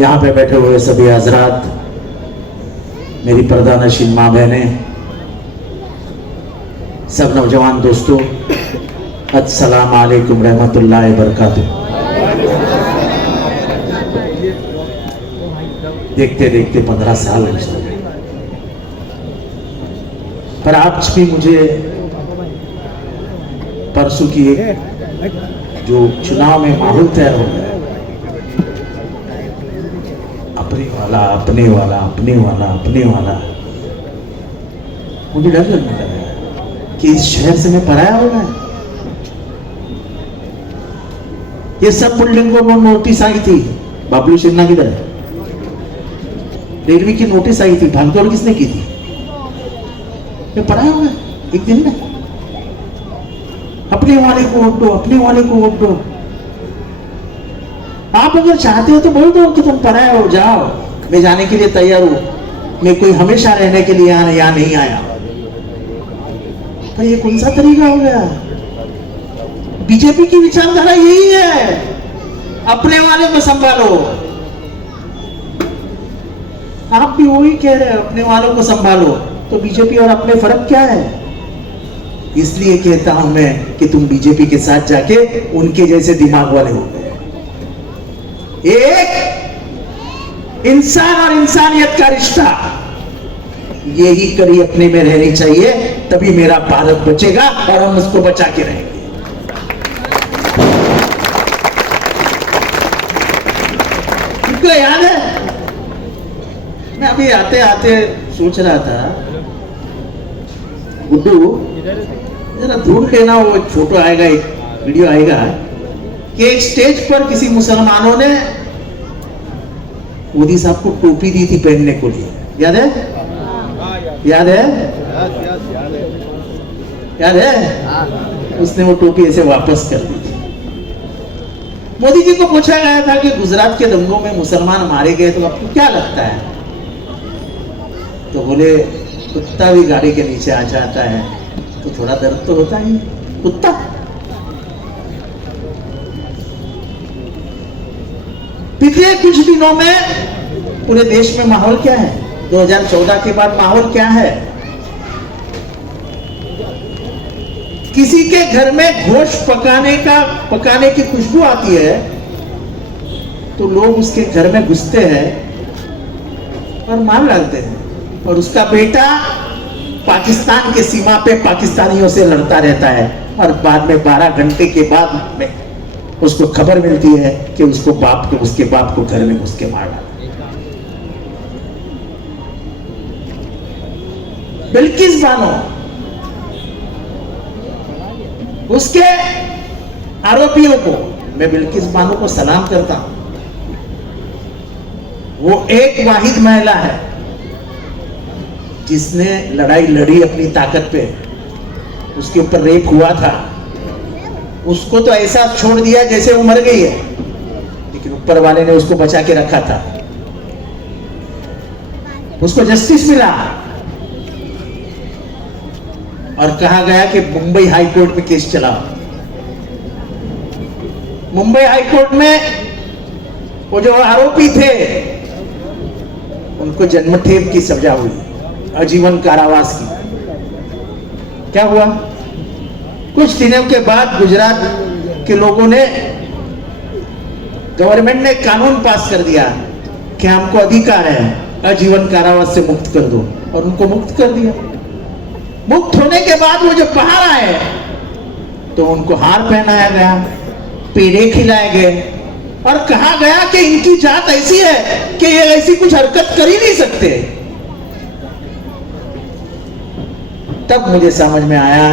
यहाँ पे बैठे हुए सभी हजरात, मेरी पर्दानशीन माँ बहनें, सब नौजवान दोस्तों, अस्सलाम वालेकुम रहमतुल्लाहि बरकातुहू। देखते देखते 15 साल हो गए, पर आज भी मुझे परसों की एक जो चुनाव में माहौल तैयार हो गया, अपने वाला अपने वाला अपने वाला अपने वाला, मुझे डर लगने लगा कि इस शहर से मैं पराया हो गया। ये सब बिल्डिंगों में नोटिस आई थी, बाबलू सिन्हा किधर है? रेलवे की नोटिस आई थी, भागदौड़ किसने की थी? ये पराया हो गया एक दिन में। अपने वाले को वोट दो, अपने वाले को वोट दो। आप अगर चाहते हो तो बोल दो कि तुम पराया हो, जाओ, मैं जाने के लिए तैयार हूं, मैं कोई हमेशा रहने के लिए यहाँ नहीं आया। पर ये कौन सा तरीका हो गया? बीजेपी की विचारधारा यही है, अपने वाले को संभालो। आप भी वही कह रहे हैं, अपने वालों को संभालो। तो बीजेपी और अपने फर्क क्या है? इसलिए कहता हूं मैं कि तुम बीजेपी के साथ जाके उनके जैसे दिमाग वाले हो गए। एक इंसान और इंसानियत का रिश्ता, यही कड़ी अपने में रहनी चाहिए, तभी मेरा भारत बचेगा और हम उसको बचा के रहेंगे। तुमको याद है, मैं अभी आते आते सोच रहा था, गुड्डू जरा ढूंढ लेना, वो एक फोटो आएगा, एक वीडियो आएगा कि एक स्टेज पर किसी मुसलमानों ने मोदी साहब को टोपी दी थी पहनने को लिए। याद है? याद है? याद है? उसने वो टोपी ऐसे वापस कर दी थी। मोदी जी को पूछा गया था कि गुजरात के दंगों में मुसलमान मारे गए तो आपको क्या लगता है? तो बोले, कुत्ता भी गाड़ी के नीचे आ जाता है तो थोड़ा दर्द तो होता ही। कुत्ता पिछले कुछ दिनों में पूरे देश में माहौल क्या है? 2014 के बाद माहौल क्या है? किसी के घर में गोश्त पकाने की खुशबू आती है तो लोग उसके घर में घुसते हैं और मार डालते हैं, और उसका बेटा पाकिस्तान के सीमा पे पाकिस्तानियों से लड़ता रहता है, और बाद में 12 घंटे के बाद में उसको खबर मिलती है कि उसके बाप को घर में घुस के मार डाला। बिल्किस बानो, उसके आरोपियों को, मैं बिल्किस बानो को सलाम करता हूं। वो एक वाहिद महिला है जिसने लड़ाई लड़ी अपनी ताकत पे। उसके ऊपर रेप हुआ था, उसको तो ऐसा छोड़ दिया जैसे वो मर गई है, लेकिन ऊपर वाले ने उसको बचा के रखा था, उसको जस्टिस मिला और कहा गया कि मुंबई हाई कोर्ट में केस चलाओ। मुंबई हाई कोर्ट में वो जो आरोपी थे उनको जन्मठेप की सजा हुई, आजीवन कारावास की। क्या हुआ? कुछ दिनों के बाद गुजरात के लोगों ने, गवर्नमेंट ने कानून पास कर दिया कि हमको अधिकार है आजीवन कारावास से मुक्त कर दो, और उनको मुक्त कर दिया। मुक्त होने के बाद वो जब बाहर आए तो उनको हार पहनाया गया, पेड़े खिलाए गए, और कहा गया कि इनकी जात ऐसी है कि ये ऐसी कुछ हरकत कर ही नहीं सकते। तब मुझे समझ में आया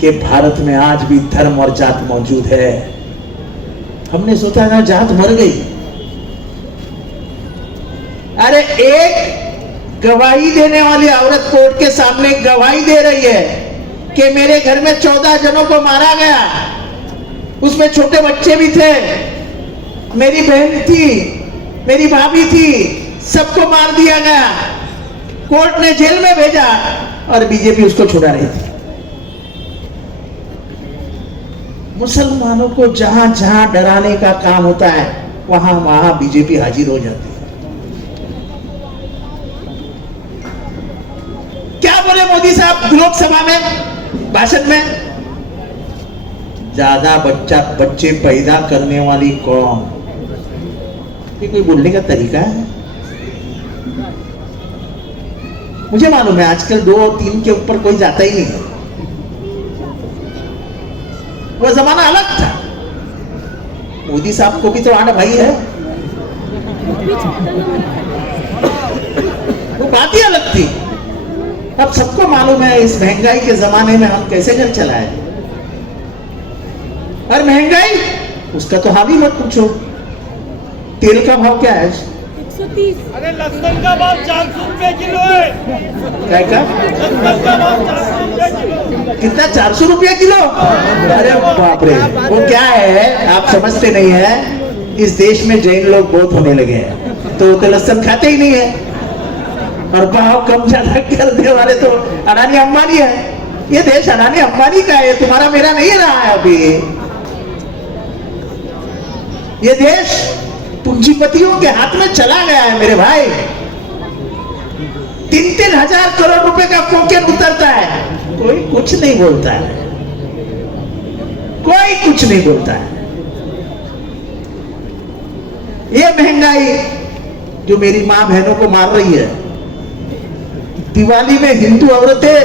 कि भारत में आज भी धर्म और जात मौजूद है। हमने सोचा ना जात मर गई। अरे एक गवाही देने वाली औरत कोर्ट के सामने गवाही दे रही है कि मेरे घर में 14 जनों को मारा गया, उसमें छोटे बच्चे भी थे, मेरी बहन थी, मेरी भाभी थी, सबको मार दिया गया, कोर्ट ने जेल में भेजा और बीजेपी उसको छुड़ा रही थी। मुसलमानों को जहां जहां डराने का काम होता है वहां बीजेपी हाजिर हो जाती है। क्या बोले मोदी साहब लोकसभा में भाषण में? ज्यादा बच्चे पैदा करने वाली कौम, ये कोई बोलने का तरीका है? मुझे मालूम है आजकल 2 और 3 के ऊपर कोई जाता ही नहीं है, वो जमाना अलग था। मोदी साहब को भी तो 8 भाई है, वो बात ही अलग थी। अब सबको मालूम है इस महंगाई के जमाने में हम कैसे घर चलाए। और महंगाई उसका तो हाल ही मत पूछो। तेल का भाव क्या है? 130। अरे लहसुन का भाव 400 रुपए किलो है। क्या का? लहसुन का भाव 400 रुपए किलो। कितना? 400 रुपया किलो? अरे बाप रे। वो क्या है आप समझते नहीं है, इस देश में जैन लोग बहुत होने लगे हैं, तो लहसुन खाते ही नहीं है, और भाव कम ज्यादा करने वाले तो अडानी अंबानी है। ये देश अडानी अंबानी का है, तुम्हारा मेरा नहीं रहा है अभी। ये देश पूंजीपतियों के हाथ में चला गया है मेरे भाई। 3-3 हजार करोड़ रुपए का टोकन उतरता है, कोई कुछ नहीं बोलता है, कोई कुछ नहीं बोलता है। ये महंगाई जो मेरी मां बहनों को मार रही है। दिवाली में हिंदू औरतें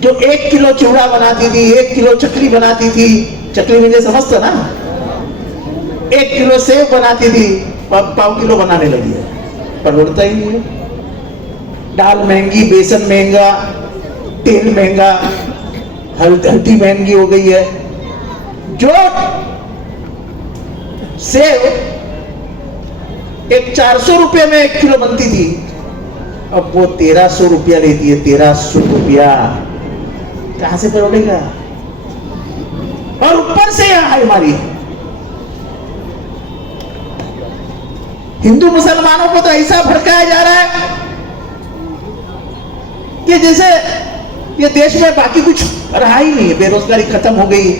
जो 1 किलो चूड़ा बनाती थी, 1 किलो चकली बनाती थी, चकली मुझे समझता ना, 1 किलो सेव बनाती थी, 5 किलो बनाने लगी है, पर उड़ता ही नहीं है। दाल महंगी, बेसन महंगा, तेल महंगा, हल्दी महंगी हो गई है। जो सेव एक 400 रुपए में 1 किलो बनती थी, अब वो 1300 रुपया लेती है। 1300 रुपया कहां से पड़ेगा? और ऊपर से यहां हमारी हिंदू मुसलमानों को तो ऐसा भड़काया जा रहा है कि जैसे ये देश में बाकी कुछ रहा ही नहीं है। बेरोजगारी खत्म हो गई,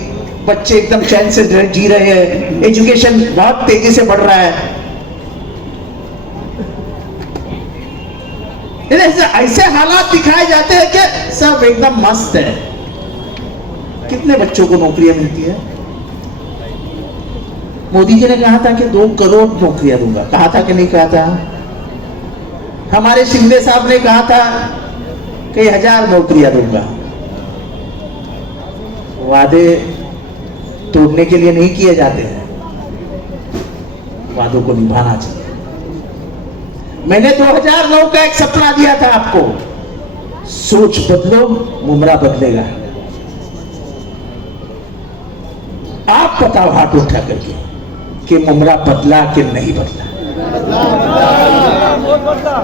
बच्चे एकदम चैन से जी रहे हैं, एजुकेशन बहुत तेजी से बढ़ रहा है। ऐसे हालात दिखाए जाते हैं कि सब एकदम मस्त है। कितने बच्चों को नौकरियां मिलती है? मोदी जी ने कहा था कि 2 करोड़ नौकरियां दूंगा, कहा था कि नहीं कहा था? हमारे शिंदे साहब ने कहा था कई 1000 नौकरियां दूंगा। वादे तोड़ने के लिए नहीं किए जाते हैं, वादों को निभाना चाहिए। मैंने 2009 का एक सपना दिया था आपको, सोच बदलो मुमरा बदलेगा। आप बताओ हाथ उठा करके कि मुमरा बदला कि नहीं बदला?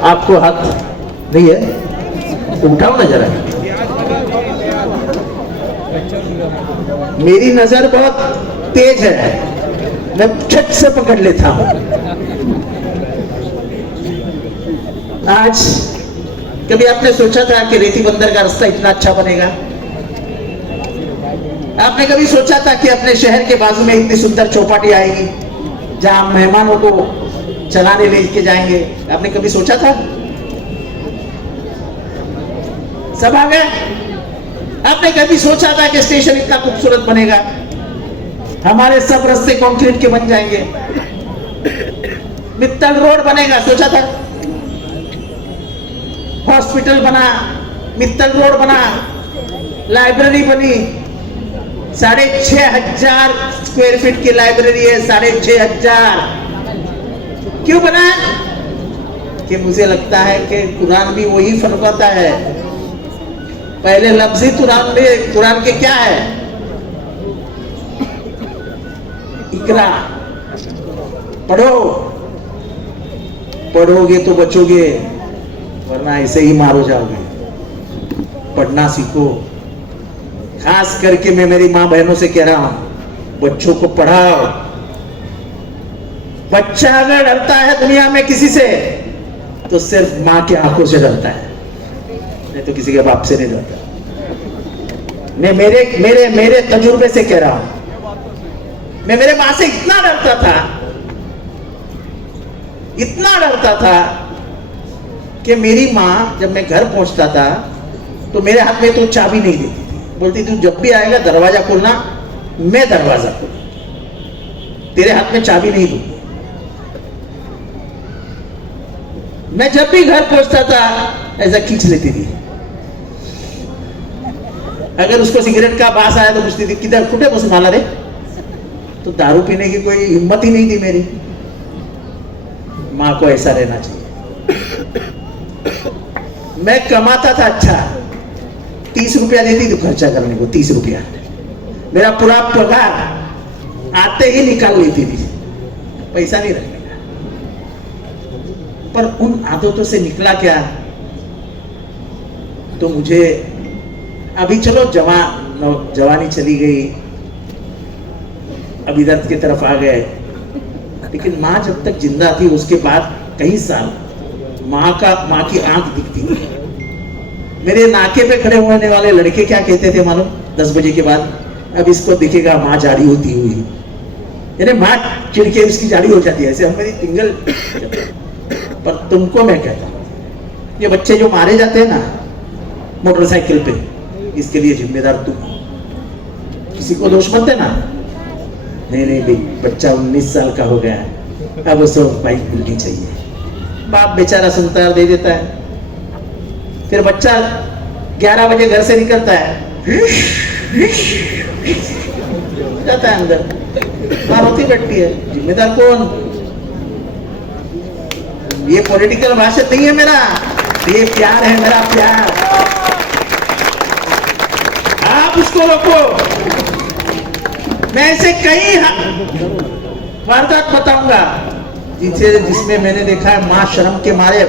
आपको हाथ नहीं है? उठाओ ना जरा। मेरी नजर बहुत तेज है, मैं झट से पकड़ लेता हूं। आज कभी आपने सोचा था कि रेती बंदर का रास्ता इतना अच्छा बनेगा? आपने कभी सोचा था कि अपने शहर के बाजू में इतनी सुंदर चौपाटी आएगी जहां मेहमानों को चलाने लेके जाएंगे? आपने कभी सोचा था? सब आ गए। आपने कभी सोचा था कि स्टेशन इतना खूबसूरत बनेगा, हमारे सब रास्ते कंक्रीट के बन जाएंगे, मित्तल रोड बनेगा? सोचा था? हॉस्पिटल बना, मित्तल रोड बना, लाइब्रेरी बनी, 6500 स्क्वायर फीट की लाइब्रेरी है, 6500। क्यों बना? कि मुझे लगता है कि कुरान भी वही फरमाता है। पहले लफ्ज़ी कुरान के क्या है? इकरा, पढ़ो, पढ़ोगे तो बचोगे, वरना ऐसे ही मारो जाओगे। पढ़ना सीखो। खास करके मैं मेरी मां बहनों से कह रहा हूं, बच्चों को पढ़ाओ। बच्चा अगर डरता है दुनिया में किसी से, तो सिर्फ मां की आंखों से डरता है, नहीं तो किसी के बाप से नहीं डरता। मैं मेरे तजुर्बे से कह रहा हूं। मैं मेरे मां से इतना डरता था इतना डरता था कि मेरी माँ जब मैं घर पहुंचता था तो मेरे हाथ में तो चाबी नहीं देती थी, बोलती तू जब भी आएगा दरवाजा खोलना, मैं दरवाजा खोलूं, तेरे हाथ में चाबी नहीं दूंगी। मैं जब भी घर पहुंचता था ऐसा खींच लेती थी। अगर उसको सिगरेट का बास आया तो पूछती थी किधर फुटे बस माला रे। तो दारू पीने की कोई हिम्मत ही नहीं थी मेरी। माँ को ऐसा रहना चाहिए। मैं कमाता था अच्छा, 30 रुपया देती थी खर्चा करने को, 30 रुपया मेरा पूरा पगार आते ही निकाल लेती थी, पैसा नहीं रखने का। पर उन आदतों से निकला क्या, तो मुझे अभी चलो जवानी चली गई, अभी दर्द की तरफ आ गए, लेकिन माँ जब तक जिंदा थी उसके बाद कई साल माँ की आंख दिखती थी। मेरे नाके पे खड़े होने वाले लड़के क्या कहते थे मालूम, 10 बजे के बाद, अब इसको दिखेगा माँ जारी होती हुई, यानी माँ चिढ़ के इसकी जारी हो जाती है, ऐसे हमारी टिंगल। पर तुमको मैं कहता हूँ, ये बच्चे जो मारे जाते हैं ना मोटरसाइकिल पे, इसके लिए जिम्मेदार तुम हो। किसी को दोष मत देना। नहीं भाई, बच्चा 19 साल का हो गया है, अब उसको बाइक मिलनी चाहिए। बाप बेचारा सुनता है और दे देता है। फिर बच्चा 11 बजे घर से निकलता है, जाता है अंदर, माँ रोती बैठती है, जिम्मेदार कौन? ये पॉलिटिकल भाषण नहीं है मेरा, ये प्यार है मेरा, प्यार। आप उसको रोको। मैं ऐसे कई वारदात बताऊंगा जिसमें मैंने देखा है मां शर्म के मारे।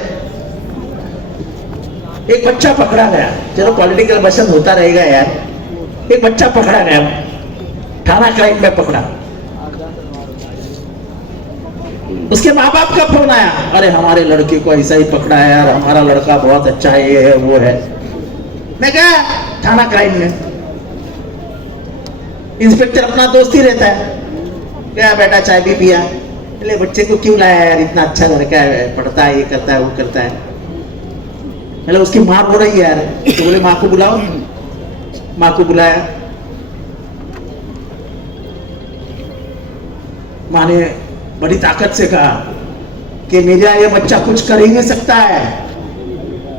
एक बच्चा पकड़ा गया, चलो पॉलिटिकल भाषण होता रहेगा यार। एक बच्चा पकड़ा गया, थाना क्राइम में पकड़ा, उसके माँ बाप का फोन आया, अरे हमारे लड़के को ऐसा ही पकड़ा है यार, हमारा लड़का बहुत अच्छा है, ये है वो है। मैं गया थाना क्राइम में, इंस्पेक्टर अपना दोस्त ही रहता है, गया बेटा चाय भी पिया, बोले बच्चे को क्यों लाया यार, इतना अच्छा लड़का है, पढ़ता है, ये करता है, वो करता है। मतलब उसकी माँ बोल रही है यार, तो बोले माँ को बुलाओ। माँ को बुलाया, माँ ने बड़ी ताकत से कहा कि मेरा ये बच्चा कुछ कर ही नहीं सकता है,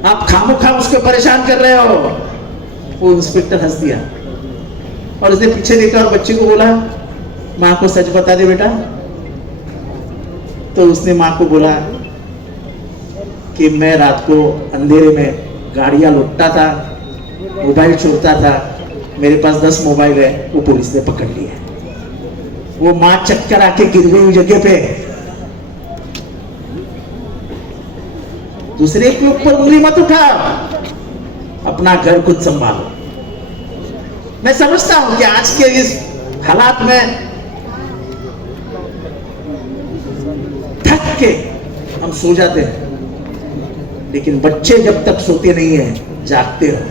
आप खामोखा उसको परेशान कर रहे हो। वो इंस्पेक्टर हंस दिया और उसने पीछे देखा और बच्चे को बोला माँ को सच बता दे बेटा। तो उसने माँ को बोला कि मैं रात को अंधेरे में गाड़ियां लूटता था, मोबाइल चोरता था, मेरे पास 10 मोबाइल है, वो पुलिस ने पकड़ लिया। वो माँ चक्कर आके गिर गई जगह पे। दूसरे के ऊपर उंगली मत उठा, अपना घर खुद संभालो। मैं समझता हूं कि आज के इस हालात में थक के हम सो जाते हैं, लेकिन बच्चे जब तक सोते नहीं हैं जागते रहो।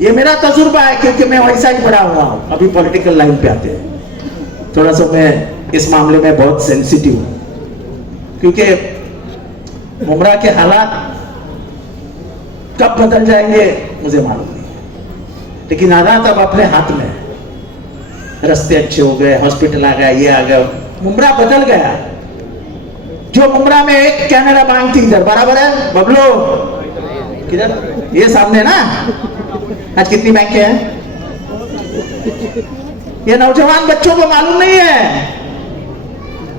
ये मेरा तजुर्बा है, क्योंकि मैं वैसा ही पढ़ा हुआ हूं। अभी पॉलिटिकल लाइन पे आते हैं, थोड़ा सा मैं इस मामले में बहुत सेंसिटिव हूं, क्योंकि मुमरा के हालात कब बदल जाएंगे मुझे मालूम नहीं, लेकिन हालात अब अपने हाथ में है। रास्ते अच्छे हो गए, हॉस्पिटल आ गया, ये आ गया, मुमरा बदल गया। जो मुमरा में एक कैनरा बैंक थी इधर, बराबर है बबलो, किधर, ये सामने ना, आज कितनी बैंक है? ये नौजवान बच्चों को मालूम नहीं है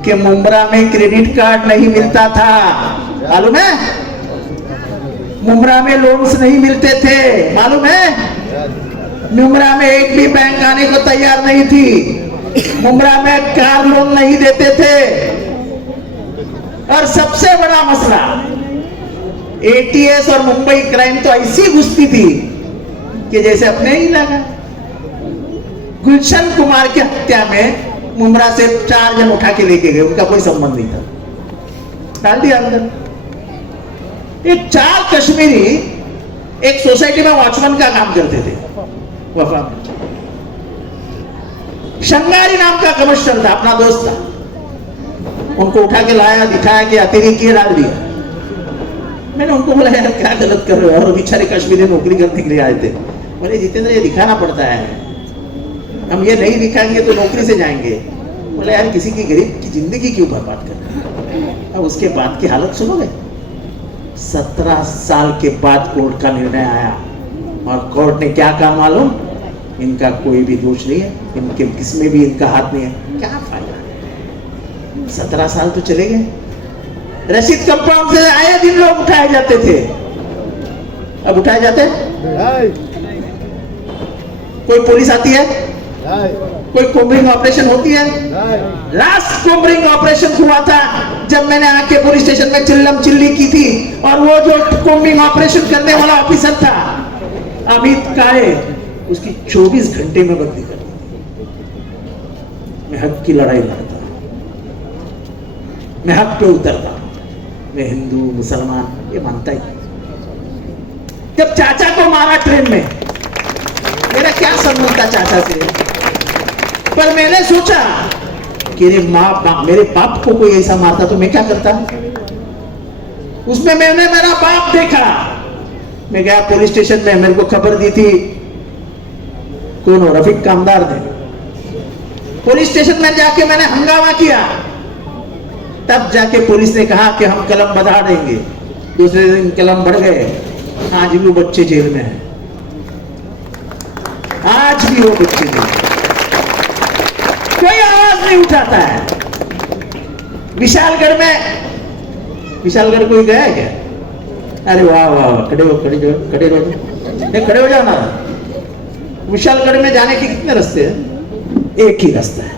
कि मुमरा में क्रेडिट कार्ड नहीं मिलता था, मालूम है? मुमरा में लोन्स नहीं मिलते थे, मालूम है? मुमरा में एक भी बैंक आने को तैयार नहीं थी, मुमरा में कार लोन नहीं देते थे। और सबसे बड़ा मसला, एटीएस और मुंबई क्राइम तो ऐसी घुसती थी कि जैसे अपने ही लगा। गुलशन कुमार की हत्या में मुमरा से 4 जन उठा के लेके गए, उनका कोई संबंध नहीं था, डाल दिया अंदर। ये 4 कश्मीरी एक सोसाइटी में वॉचमैन का काम करते थे, वफा में। शंगारी नाम का कमर्शियल था, अपना दोस्त था। उनको उठा के लाया, दिखाया कि अतिरेकी डाल दिया। मैंने उनको बोला यार क्या गलत कर रहे हो, और बेचारे कश्मीरी नौकरी करने के लिए आए थे। बोले जितेंद्र ये दिखाना पड़ता है, हम ये नहीं दिखाएंगे तो नौकरी से जाएंगे। बोले यार किसी की गरीब की जिंदगी क्यों बर्बाद कर रहे हैं। अब उसके बाद की हालत सुनोगे। 17 साल के बाद कोर्ट का निर्णय आया और कोर्ट ने क्या कहा मालूम, इनका कोई भी दोष नहीं है, इनके किसमें भी इनका हाथ नहीं है। क्या फायदा, 17 साल तो चले गए। रशीद कंपाउंड से आए दिन लोग उठाए जाते थे, अब उठाए जाते कोई पुलिस आती है, कोई कोम्बरिंग ऑपरेशन होती है। लास्ट कोम्बरिंग ऑपरेशन हुआ था जब मैंने आके पुलिस स्टेशन में चिल्लम चिल्ली की थी, और वो जो कोम्बरिंग ऑपरेशन करने वाला ऑफिसर था अमित काळे, उसकी 24 घंटे में बदली कर दी। मैं हक की लड़ाई लड़ता, मैं हक पे उतरता, मैं हिंदू मुसलमान ये मानता ही। जब चाचा को मारा ट्रेन में, मेरा क्या संबंध था चाचा से, पर मैंने सोचा कि मेरे बाप को कोई ऐसा मारता तो मैं क्या करता। उसमें मैंने मेरा बाप देखा। मैं गया पुलिस स्टेशन में, मेरे को खबर दी थी कौन हो, रफीक कामदार ने। पुलिस स्टेशन में जाके मैंने हंगामा किया, तब जाके पुलिस ने कहा कि हम कलम बढ़ा देंगे। दूसरे दिन कलम बढ़ गए, आज भी वो बच्चे जेल में हैं, आज भी वो बच्चे जेल में, कोई आवाज नहीं उठाता है। विशालगढ़ कोई गया है क्या? अरे वाह वाह, खड़े हो जाओ ना। विशालगढ़ में जाने के कितने रास्ते हैं? एक ही रास्ता है।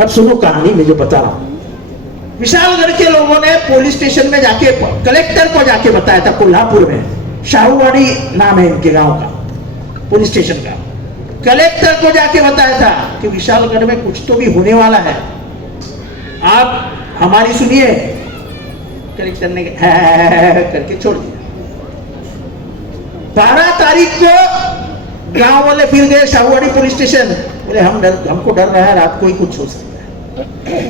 अब सुनो कहानी मैं जो बता रहा हूं। विशालगढ़ के लोगों ने पुलिस स्टेशन में जाके कलेक्टर को जाके बताया था, कोल्हापुर में, शाहूवाड़ी नाम है इनके गांव का, पुलिस स्टेशन का। कलेक्टर को जाके बताया था कि विशालगढ़ में कुछ तो भी होने वाला है, आप हमारी सुनिए। कलेक्टर ने करके छोड़ दिया। 12 तारीख को गांव वाले फिर गए शाहूवाड़ी पुलिस स्टेशन, बोले हमको डर रहा है रात को ही कुछ हो सकता है।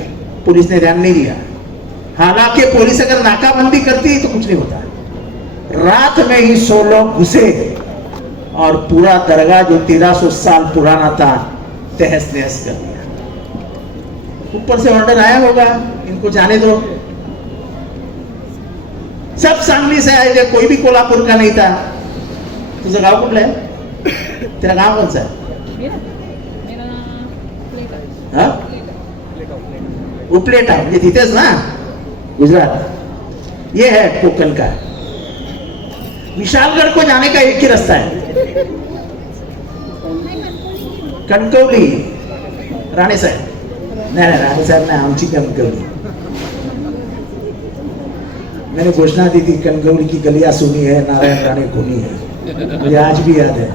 पुलिस ने ध्यान नहीं दिया। हालांकि पुलिस अगर नाकाबंदी करती तो कुछ नहीं होता। रात में ही 100 लोग घुसे और पूरा दरगाह जो 1300 साल पुराना था तहस नहस कर दिया। ऊपर से ऑर्डर आया होगा इनको जाने दो। सब सांगली से आए थे, कोई भी कोल्हापुर का नहीं था। तुझं गाव कुठलं आहे? तेरा गाव कौन सा है? हाँ? उपलेटा, म्हणजे तिथेच ना गुजरात। ये है कोकण का। विशालगढ़ को जाने का एक ही रास्ता है, कणकवली, राणे साहेब। नहीं राणे साहेब ने आमची कणकवली। मैंने घोषणा दी थी कणकवली की गलियां सुनी है, नारायण राणे खूनी है, मुझे आज भी याद है।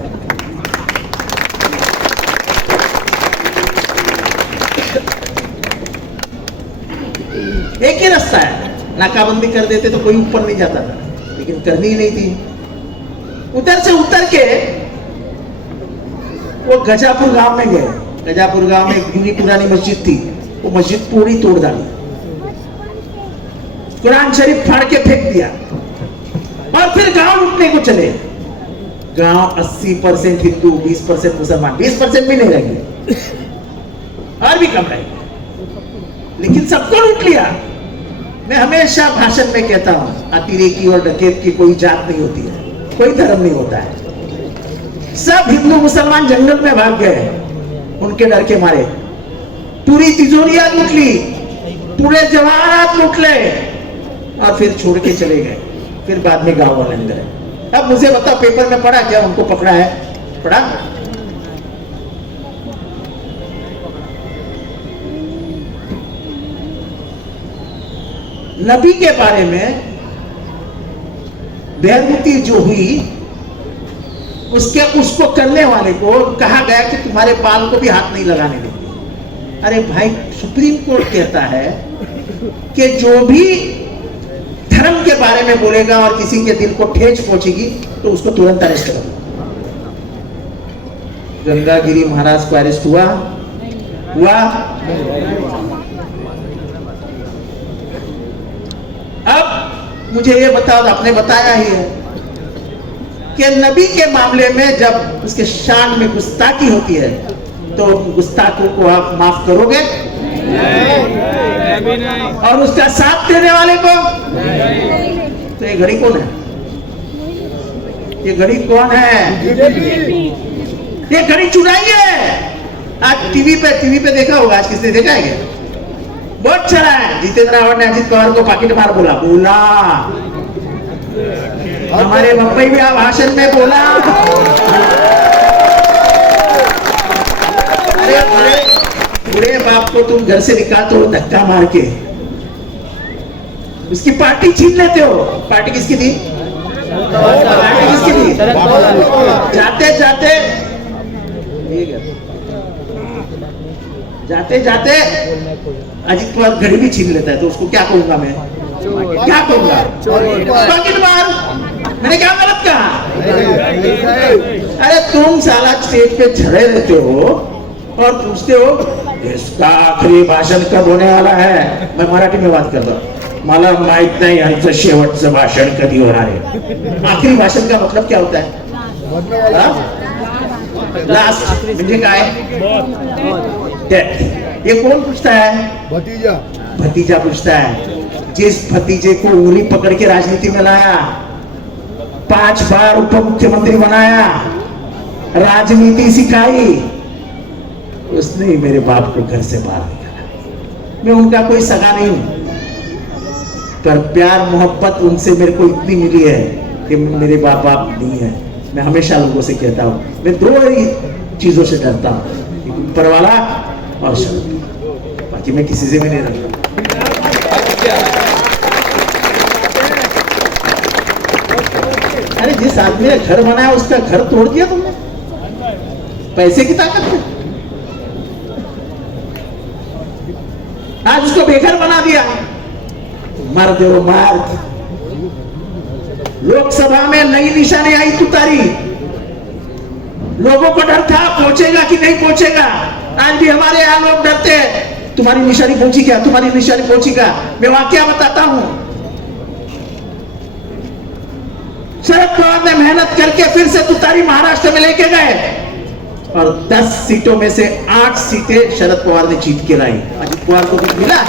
एक ही रास्ता है, नाकाबंदी कर देते तो कोई ऊपर नहीं जाता था, लेकिन करनी ही नहीं थी। उधर से उतर के वो गजापुर गांव में गए। गजापुर गांव में एक जूनी पुरानी मस्जिद थी, वो मस्जिद पूरी तोड़ डाली, कुरान शरीफ फाड़ के फेंक दिया और फिर गांव लूटने को चले। गांव 80% हिंदू, 20% मुसलमान, 20% भी नहीं रहेंगे और भी कम रहेंगे, लेकिन सबको लूट लिया। मैं हमेशा भाषण में कहता हूं, अतिरेकी और डकैत की कोई जात नहीं होती है, कोई धर्म नहीं होता है। सब हिंदू मुसलमान जंगल में भाग गए उनके डर के मारे। पूरी तिजोरियां लूट ली, पूरे जवाहरात लूट ले और फिर छोड़ के चले गए। फिर बाद में गांव वाले अंदर है। अब मुझे बताओ, पेपर में पढ़ा क्या उनको पकड़ा है? पढ़ा? नबी के बारे में बेहूती जो हुई, उसको करने वाले को कहा गया कि तुम्हारे बाल को भी हाथ नहीं लगाने देंगे। अरे भाई, सुप्रीम कोर्ट कहता है कि जो भी धर्म के बारे में बोलेगा और किसी के दिल को ठेस पहुंचेगी तो उसको तुरंत अरेस्ट करो। गंगागिरी महाराज को अरेस्ट हुआ? मुझे ये बताओ, आपने बताया ही है कि नबी के मामले में जब उसके शान में गुस्ताखी होती है तो गुस्ताखों को आप माफ करोगे? और उसका साथ देने वाले को? तो ये घड़ी कौन है? ये घड़ी कौन है? ये घड़ी चुराई है। आज टीवी पे देखा होगा, आज किसने देखा है क्या? बहुत चला है। जितेंद्र आव्हाड ने अजित पवार को पाकिट मार बोला। हमारे मुंबई में भाषण में बोला। अरे बुरे बाप को तुम घर से निकालते हो धक्का मार के, उसकी पार्टी छीन लेते हो। पार्टी किसकी थी? पार्टी किसकी थी? जाते अजित पवार घड़ी भी छीन लेता है, तो उसको क्या कहूंगा मैं? क्या कहूंगा? पाकिट मार। मैंने क्या गलत कहा? अरे तुम साला स्टेज पे खड़े रहते हो और पूछते हो इसका आखिरी भाषण कब होने वाला है? मैं मराठी में बात करता हूँ। मला माहित नाही यांचं शेवटचं भाषण कधी होणार आहे। आखिरी भाषण का मतलब क्या होता है? लास्ट म्हणजे काय? ये कौन पूछता है? भतीजा पूछता है। जिस भतीजे को उंगली पकड़ के राजनीति में लाया, 5 बार उप मुख्यमंत्री बनाया, राजनीति सिखाई, उसने ही मेरे बाप को घर से बाहर निकाला। मैं उनका कोई सगा नहीं हूं, पर प्यार मोहब्बत उनसे मेरे को इतनी मिली है कि मेरे बाप नहीं है। मैं हमेशा लोगों से कहता हूं, मैं 2 ही चीजों से डरता हूं, ऊपर वाला और शर्म। बाकी मैं किसी से भी नहीं डरता। अरे जिस आदमी ने घर बनाया उसका घर तोड़ दिया तुमने, पैसे की ताकत में। आज उसको बेघर बना दिया। मर दो मर्द। लोकसभा में नई निशानी आई तुतारी, लोगों को डर था पहुंचेगा कि नहीं पहुंचेगा। आज भी हमारे यहाँ लोग डरते हैं, तुम्हारी निशानी पहुंची क्या? तुम्हारी निशानी पहुंची क्या? मैं वाकया बताता हूं। शरद पवार ने मेहनत करके फिर से तुतारी महाराष्ट्र में लेके गए और 10 सीटों में से 8 सीटें शरद पवार ने जीत के लाई। अजित पवार को कुछ मिला?